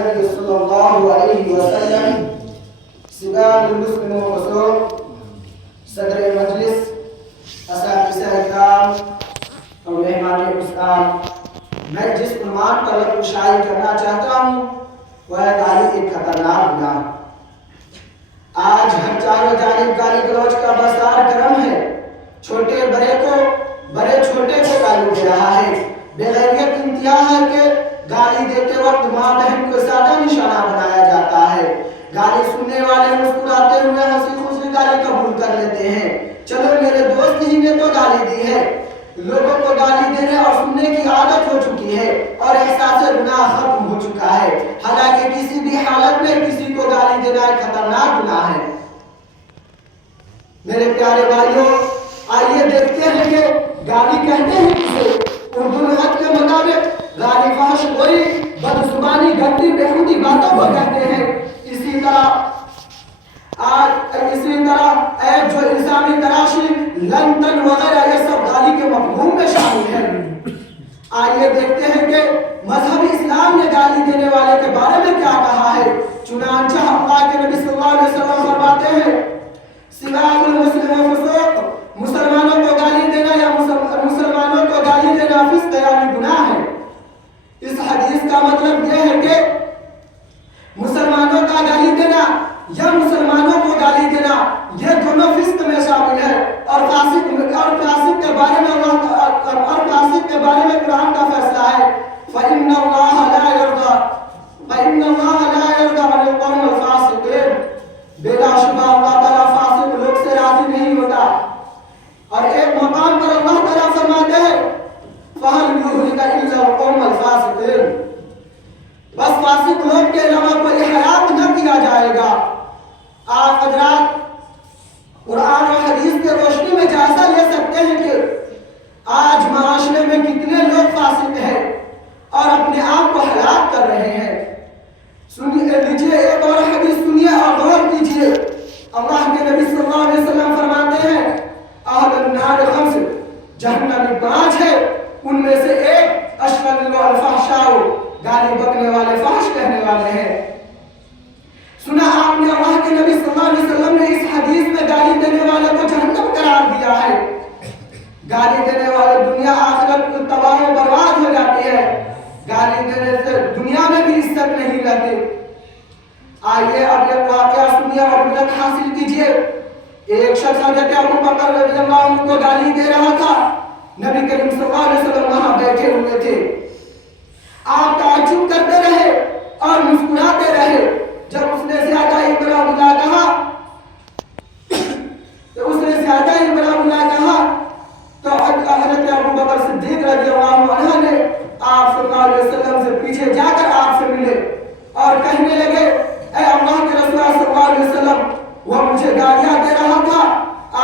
النبي صلى الله عليه وسلم سباب المسلم وفسوق صدر مجلس اساتذہ اکرام اور مہمان اسلام، میں جس عنوان پر لفظ شائع کرنا چاہتا ہوں وہ ہے گالی ایک خطرناک گناہ۔ آج ہر چاروں جانب گالی گلوچ کا بازار گرم ہے، چھوٹے بڑے کو، بڑے چھوٹے کو گالی دے رہا ہے۔ بے غیرت انتہا ہے کہ گالی دیتے وقت ماں بہن کو زیادہ نشانہ بنایا جاتا ہے۔ گالی سننے والے مسکراتے ہوئے ہنسی خوشی گالی قبول کر لیتے ہیں، چلو میرے دوست ہی نے تو گالی دی ہے۔ لوگوں کو گالی دینے اور سننے کی عادت ہو چکی ہے اور احساس گناہ ختم ہو چکا ہے، حالانکہ کسی بھی حالت میں کسی کو گالی دینا ایک خطرناک گناہ ہے۔ میرے پیارے بھائیوں، آئیے دیکھتے ہیں کہ گالی کہتے ہیں کسے۔ اردو لغت کے مطابق گالی فحش گوئی، بدزبانی، گندی بیہودی باتوں کو کہتے ہیں۔ اسی طرح عیب جو الزامی تراشی، لنطن وغیرہ یہ سب گالی کے مفہوم میں شامل ہیں۔ آئیے دیکھتے ہیں کہ مذہب اسلام نے گالی دینے والے کے بارے میں کیا کہا ہے۔ چنانچہ اللہ کے نبی صلی اللہ علیہ وسلم فرماتے ہیں سباب المسلم فسوق، مسلمانوں کو گالی دینا یا مسلمانوں کو گالی دینا فسق یعنی گناہ ہے۔ اس حدیث کا مطلب یہ ہے کہ مسلمانوں کا گالی دینا یا مسلمانوں کو گالی دینا یہ دونوں فسق میں شامل ہے، اور فاسق کے بارے میں قرآن کا فیصلہ ہے فَإِنَّ اللَّهَ لَا يَرْضَىٰ عَنِ الْقَوْمِ الْفَاسِقِينَ، بلا شبہ اللہ تعالیٰ فاسق لوگ سے راضی نہیں ہوتا۔ اور ایک مقام پر اللہ تعالیٰ فرماتے ہیں فَهَلْ يُهْلِكَ إِلَّا الْقَوْمَ الْفَاسِقِينَ، بس فاسق لوگ کے علاوہ کوئی ہلاک نہ کیا جائے گا۔ آپ حضرات قرآن و حدیث کے روشنی میں جائزہ لے سکتے ہیں کہ آج معاشرے میں کتنے لوگ فاسق ہیں اور اپنے آپ کو ہلاک کر رہے ہیں۔ سنیے، لیجیے ایک اور حدیث سنیے اور غور کیجیے۔ اللہ کے نبی صلی اللہ علیہ وسلم فرماتے ہیں اہل النار خمس، جہنم 5 ہے، ان میں سے ایک اشرل الفحشاء، گالی بکنے والے، فحش کہنے والے ہیں۔ سنا آپ نے اللہ کے نبی صلی اللہ علیہ وسلم نے اس حدیث میں گالی دینے والے کو جہنم قرار دیا ہے۔ گالی دینے والے دنیا آخرت تباہ و برباد ہو جاتی ہے، گالی دینے سے دنیا میں بھی عزت نہیں رہتی۔ آئیے اب یہ واقعہ سنیے اور عبرت حاصل کیجیے۔ ایک شخص حضرت ابو بکر رضی اللہ عنہ کو گالی دے رہا تھا، نبی کریم صلی اللہ علیہ وسلم وہاں بیٹھے ہوئے تھے۔ آپ تعجب کرتے رہے اور مسکراتے رہے۔ جب اس نے زیادہ ہی بڑا بلا کہا تو حضرت ابو بکر صدیق رضی اللہ عنہ نے آپ صلی اللہ علیہ وسلم سے پیچھے جا کر آپ سے ملے اور کہنے لگے اے اللہ کے رسول صلی اللہ علیہ وسلم، وہ مجھے گالیاں دے رہا تھا،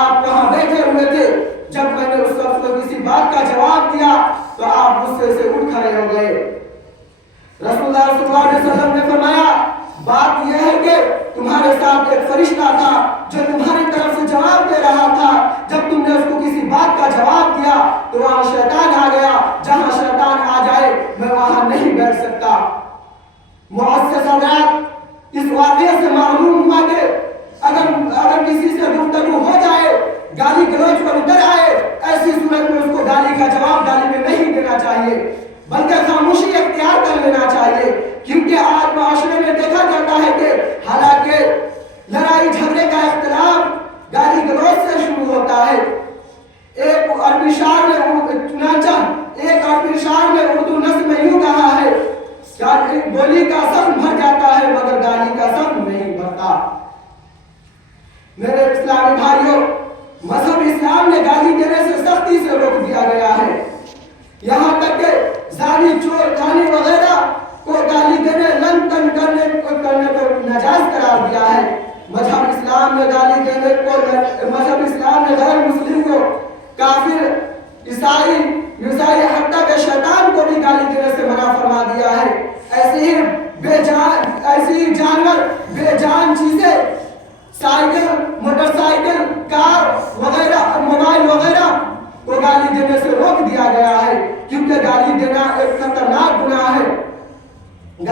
آپ وہاں بیٹھے ہوئے تھے، جب میں نے اس شخص کو کسی بات کا جواب دیا تو آپ غصے سے اٹھ کھڑے ہو گئے۔ رسول اللہ صلی اللہ علیہ وسلم نے فرمایا بات یہ ہے کہ تمہارے ساتھ ایک فرشتہ تھا جو تمہاری طرف سے جواب دے رہا تھا، جب تم نے اس کو کسی بات کا جواب دیا تو وہاں شیطان آ گیا، جہاں شیطان آ جائے میں وہاں نہیں بیٹھ سکتا۔ معزز حضرات، اس واقعے سے معلوم ہوا کہ اگر کسی سے گفتگو ہو جائے، گالی گلوچ پر اتر آئے، ایسی صورت میں اس کو گالی کا جواب گالی میں نہیں دینا چاہیے بلکہ خاموشی اختیار کر لینا چاہیے، کیونکہ آج معاشرے میں دیکھا جاتا ہے کہ حالانکہ لڑائی جھگڑے کا اختلاف گالی گلوچ سے شروع ہوتا ہے۔ ایک عربی شاعر نے اردو نظم میں یوں کہا ہے بولی کا سخن بھر جاتا ہے مگر گالی کا سخن نہیں بھرتا۔ میرے اسلامی بھائیوں، مذہب اسلام نے گالی دینے سے سختی سے روک دیا گیا ہے، یہاں تک کہ زانی، چور، کھانی وغیرہ کو گالی دینے، لن تن کرنے کو ناجائز قرار دیا ہے۔ مذہب اسلام نے گالی دینے کو، مذہب اسلام نے غیر مسلم کو، کافر، عیسائی، حتیٰ کہ شیطان کو بھی گالی دینے سے منع فرما دیا ہے۔ ایسی ہی جانور، بے جان چیزیں، سائیکل، موٹر سائیکل، کار وغیرہ، موبائل وغیرہ کو گالی دینے سے روک دیا گیا ہے، کیونکہ گالی دینا ایک خطرناک گناہ ہے۔